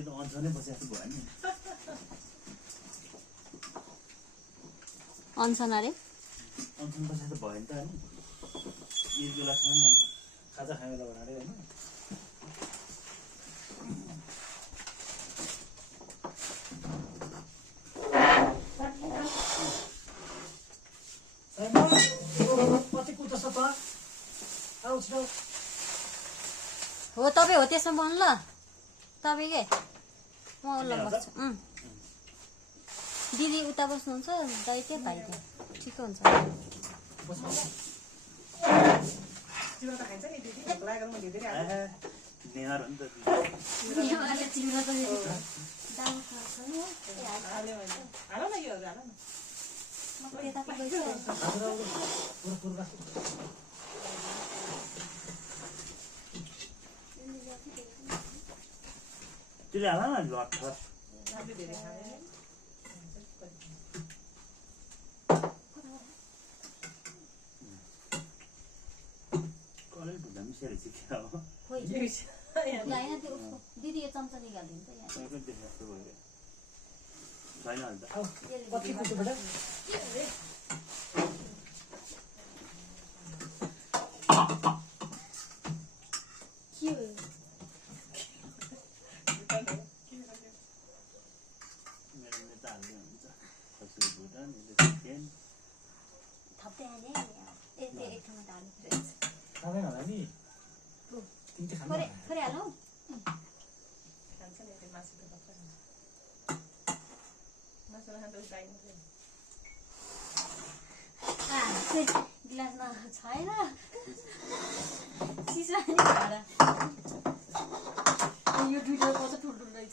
त्यो त अनसनै बसेको भयो नि अनसन अरे अनसन बसेको भयो नि त अनि एक बेलासम्म नि खाजा खायो होला भनेर होइन कति कुद्छ छ त आउँछ हो तपाईँ हो त्यसमा बन्नु ल तपाईँ के म उसलाई बस्छु दिदी उता बस्नुहुन्छ दाइ त्यहाँ भाइ त्यहाँ ठिकै हुन्छ नेहार हो नि त त्यसले हाल न लट्ठ कलेज भुट्दा मिसेर चाहिँ क्या हो दिदी यो चम्चा निकालिदिनु त यहाँ छैन अहिले त कति कुद्छ बेटा मेरो नेता हाल्दै हुन्छ खसी भुटा थप्दै हाने एक ठाउँमा त हाल्नु खाँदैन होला नि तिमी चाहिँ खानु थोरै हालौ गिलासमा छैन चिसो नि खाएर यो दुईटा कस्तो ठुल्ठुलो रहेछ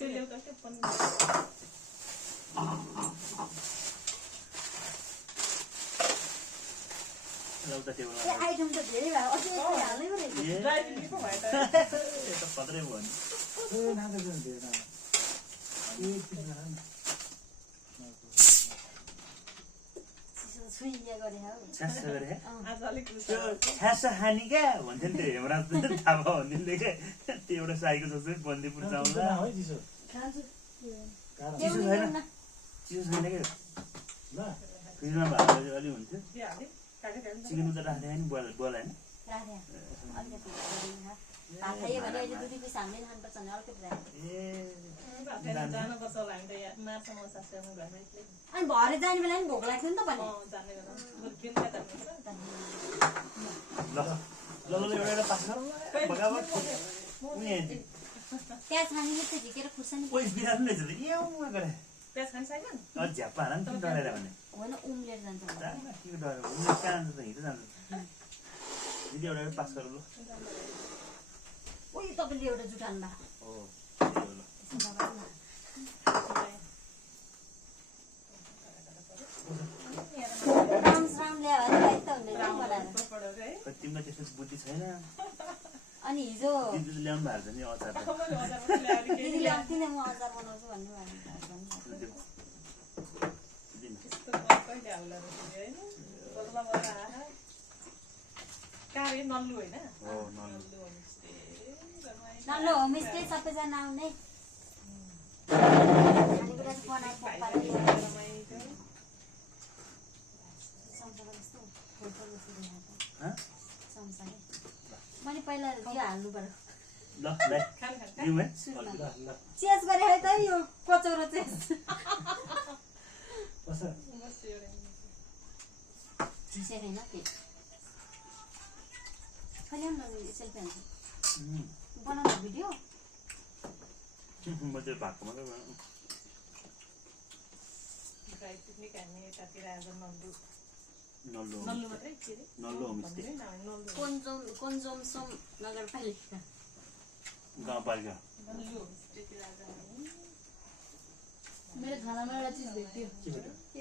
आइटम त धेरै भयो अझै हाल्नै पऱ्यो खत्रै भयो नि छ्यास खाने क्या भन्थ्यो नि त्यो हेमराज थापा भन्थ्यो क्या त्यो एउटा साईको जस्तै बन्दीपुर चाउला चिसो छैन चिसो छैन क्या फ्रिजमा भएको अलि हुन्थ्यो चिकन उता राख्दै नि बोला होइन अनि भरे जाने बेला नि भोक लाग्थ्यो नि त भने त्यहाँ छानीले त झिकेर खुर्सानी झ्याप्पा हाल नि डराएर भने होइन उम्लेर जान्छ के डर कहाँ जान्छ त हिँड्दै जान्छ दिदी एउटा पास गर ल ओ तपाईँले एउटा जुटाउनु भएको हो तिमीलाई त्यस्तो बुद्धि छैन अनि हिजो दिदीले ल्याउनु भएको छ नि अचार दिदीले अस्ति नै म अचार बनाउँछु भन्नु नल्लो होमस्टे सबैजना आउने मैले पहिला यो हाल्नु पर्यो चेस गरे है त यो कचौरो चेस छैन के सेल्फी हान्छ बनाउनु भिडियो म चाहिँ भएको मात्रै नल्लो होमस्टे कोन्जोम नगरपालिका गाउँपालिका मेरो खानामा एउटा चिज भेट्यो के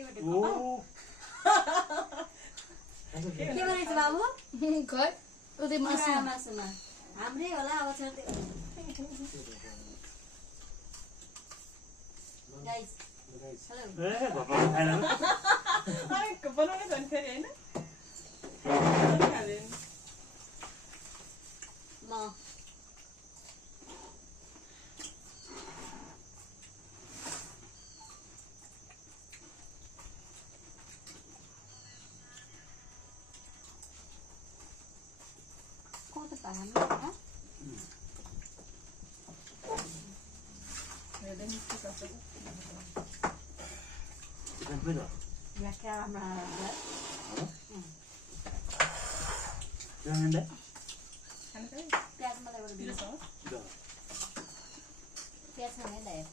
बनाइछ बाबु खै उतै मासुमा हाम्रै होला अब छोड्दै गाइस हेलो बनाउने झन् फेरि होइन म चिकन पनि त व्याख्या राम्रो चिकन प्याज मलाई एउटा दिनु प्याज खाने ल्यायो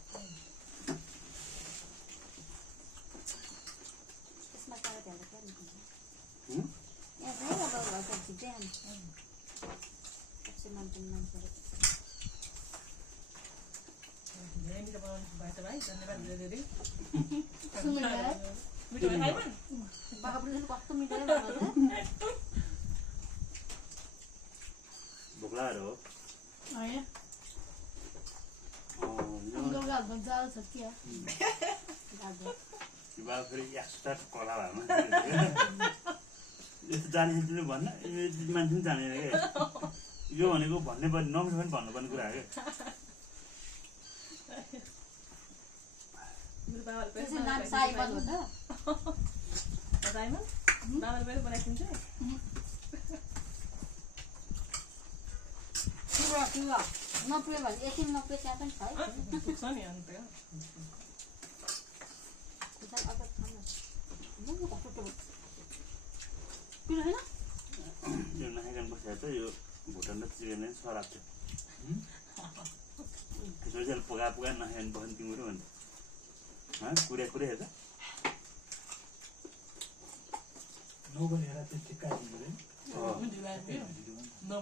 त्यसमा काटेर हाल्दा क्या यहाँ चाहिँ अब घरको छिट्टै हाल्नु मान्छेहरू बाबुले कस्तो मिठाई भोक्लाहरू हो अङ्कलको जाल छ क्या फेरि एक्स्ट्रा कला भएमा यस्तो जाने भन्न मान्छे पनि जानेन क्या यो भनेको भन्ने पर्ने नमिठो पनि भन्नुपर्ने कुरा हो क्या नाम साइमन हो त नपुग्यो भने एकछिन नपुग्यो त्यहाँ पनि छ है यो नखाइकन बसेर त यो भुटान र चिकन नै सराप थियो त्यसपछि पुगा पुगा नखाइकन बस्नु तिम्रो भन्छ कुरे कुरे हेर्छ नौ बजेर त्यो टिक्का दिँदैन